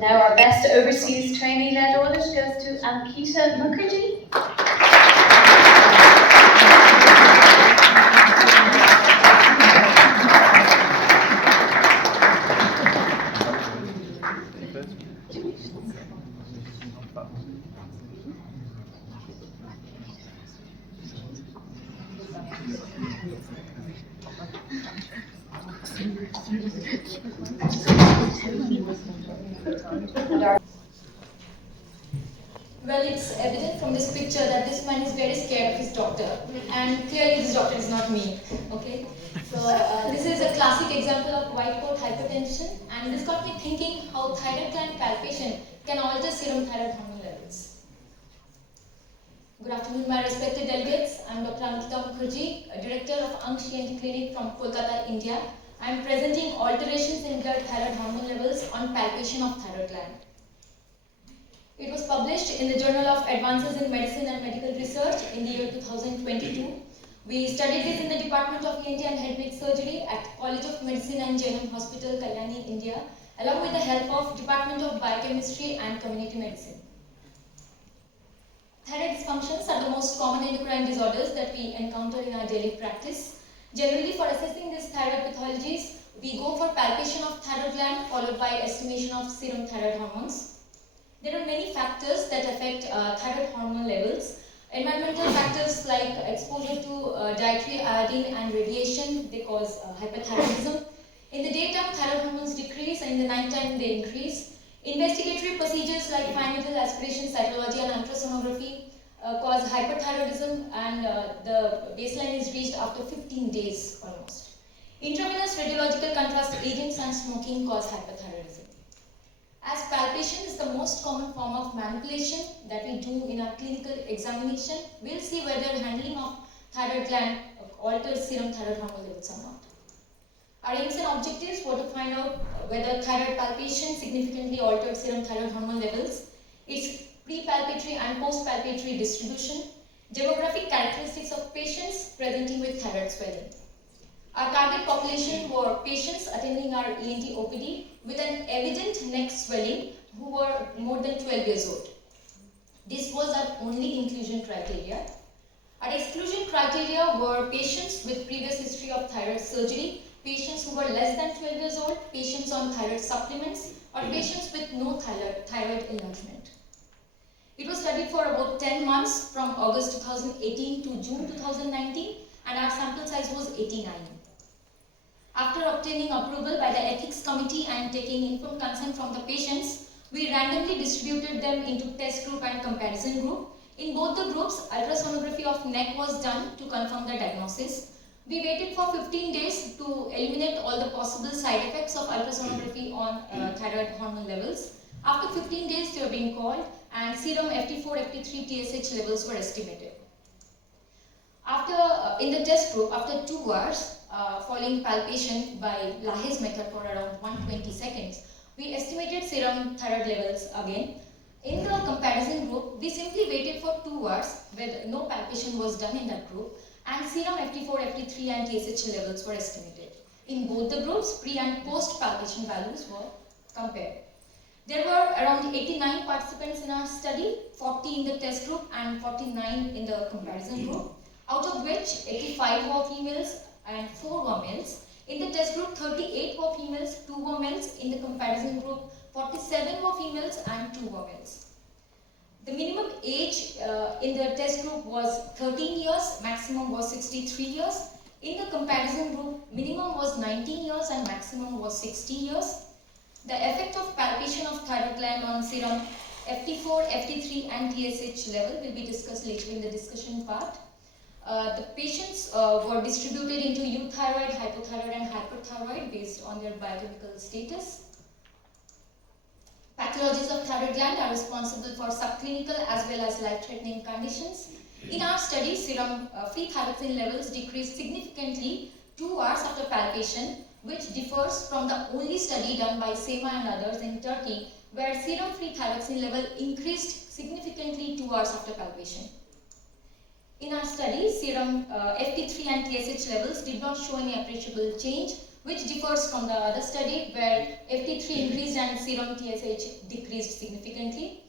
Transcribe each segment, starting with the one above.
Now our best overseas trainee-led audit goes to Ankita Mukherjee. Well, it's evident from this picture that this man is very scared of his doctor, and clearly this doctor is not me. Okay, so this is a classic example of white coat hypertension, and this got me thinking how thyroid gland palpation can alter serum thyroid hormone levels. Good afternoon, my respected delegates. I am Dr. Ankita Mukherjee, Director of ENT Clinic from Kolkata, India. I am presenting alterations in blood thyroid hormone levels on palpation of thyroid gland. It was published in the Journal of Advances in Medicine and Medical Research in the year 2022. We studied this in the Department of ENT and Head Neck Surgery at College of Medicine and Jainam Hospital, Kalyani, India, along with the help of Department of Biochemistry and Community Medicine. Thyroid dysfunctions are the most common endocrine disorders that we encounter in our daily practice. Generally, for assessing these thyroid pathologies, we go for palpation of thyroid gland followed by estimation of serum thyroid hormones. There are many factors that affect thyroid hormone levels. Environmental factors like exposure to dietary iodine and radiation, they cause hyperthyroidism. In the daytime, thyroid hormones decrease, and in the nighttime, they increase. Investigatory procedures like fine needle aspiration, cytology, and ultrasonography cause hyperthyroidism, and the baseline is reached after 15 days almost. Intravenous radiological contrast agents and smoking cause hyperthyroidism. As palpation is the most common form of manipulation that we do in our clinical examination, we'll see whether handling of thyroid gland alters serum thyroid hormone levels or not. Our aims and objectives were to find out whether thyroid palpation significantly altered serum thyroid hormone levels, its pre-palpatory and post-palpatory distribution, demographic characteristics of patients presenting with thyroid swelling. Our target population were patients attending our ENT OPD with an evident neck swelling who were more than 12 years old. This was our only inclusion criteria. Our exclusion criteria were patients with previous history of thyroid surgery, patients who were less than 12 years old, patients on thyroid supplements, or patients with no thyroid enlargement. It was studied for about 10 months from August 2018 to June 2019, and our sample size was 89. After obtaining approval by the ethics committee and taking informed consent from the patients, we randomly distributed them into test group and comparison group. In both the groups, ultrasonography of neck was done to confirm the diagnosis. We waited for 15 days to eliminate all the possible side effects of ultrasonography on thyroid hormone levels. After 15 days, they were being called, and serum FT4, FT3, TSH levels were estimated. In the test group, after 2 hours, following palpation by Lahe's method for around 120 seconds, we estimated serum thyroid levels again. In the comparison group, we simply waited for 2 hours where no palpation was done in that group, and serum FT4, FT3 and TSH levels were estimated. In both the groups, pre and post palpation values were compared. There were around 89 participants in our study, 40 in the test group and 49 in the comparison group, out of which 85 were females and 4 were males. In the test group, 38 were females, 2 were males. In the comparison group, 47 were females and 2 were males. The minimum age in the test group was 13 years, maximum was 63 years. In the comparison group, minimum was 19 years and maximum was 60 years. The effect of palpation of thyroid gland on serum FT4, FT3 and TSH level will be discussed later in the discussion part. The patients were distributed into euthyroid, hypothyroid and hyperthyroid based on their biochemical status. Pathologies of thyroid gland are responsible for subclinical as well as life-threatening conditions. In our study, serum free thyroxine levels decreased significantly 2 hours after palpation, which differs from the only study done by SEMA and others in Turkey, where serum free thyroxine level increased significantly 2 hours after palpation. In our study, serum FT3 and TSH levels did not show any appreciable change, which differs from the other study where FT3 increased and serum TSH decreased significantly.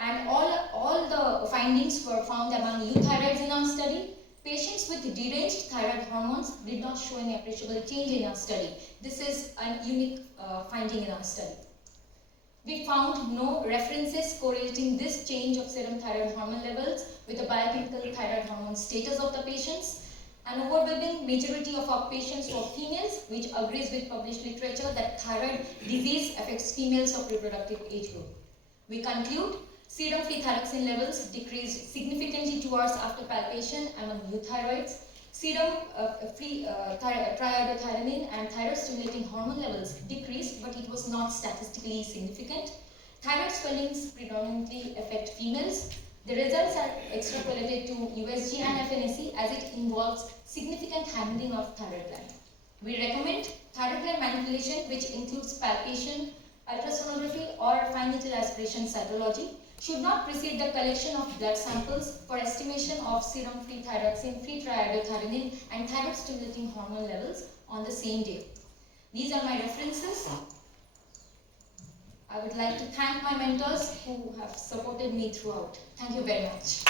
And all the findings were found among euthyroids in our study. Patients with deranged thyroid hormones did not show any appreciable change in our study. This is a unique finding in our study. We found no references correlating this change of serum thyroid hormone levels with the biochemical thyroid hormone status of the patients. An overwhelming majority of our patients were females, which agrees with published literature that thyroid disease affects females of reproductive age group. We conclude serum free thyroxine levels decreased significantly 2 hours after palpation among euthyroids. Serum free triiodothyronine and thyroid stimulating hormone levels decreased, but it was not statistically significant. Thyroid swellings predominantly affect females. The results are extrapolated to USG and FNAC as it involves significant handling of thyroid gland. We recommend thyroid gland manipulation, which includes palpation, ultrasonography, or fine needle aspiration cytology, should not precede the collection of blood samples for estimation of serum free thyroxine, free triiodothyronine, and thyroid stimulating hormone levels on the same day. These are my references. I would like to thank my mentors who have supported me throughout. Thank you very much.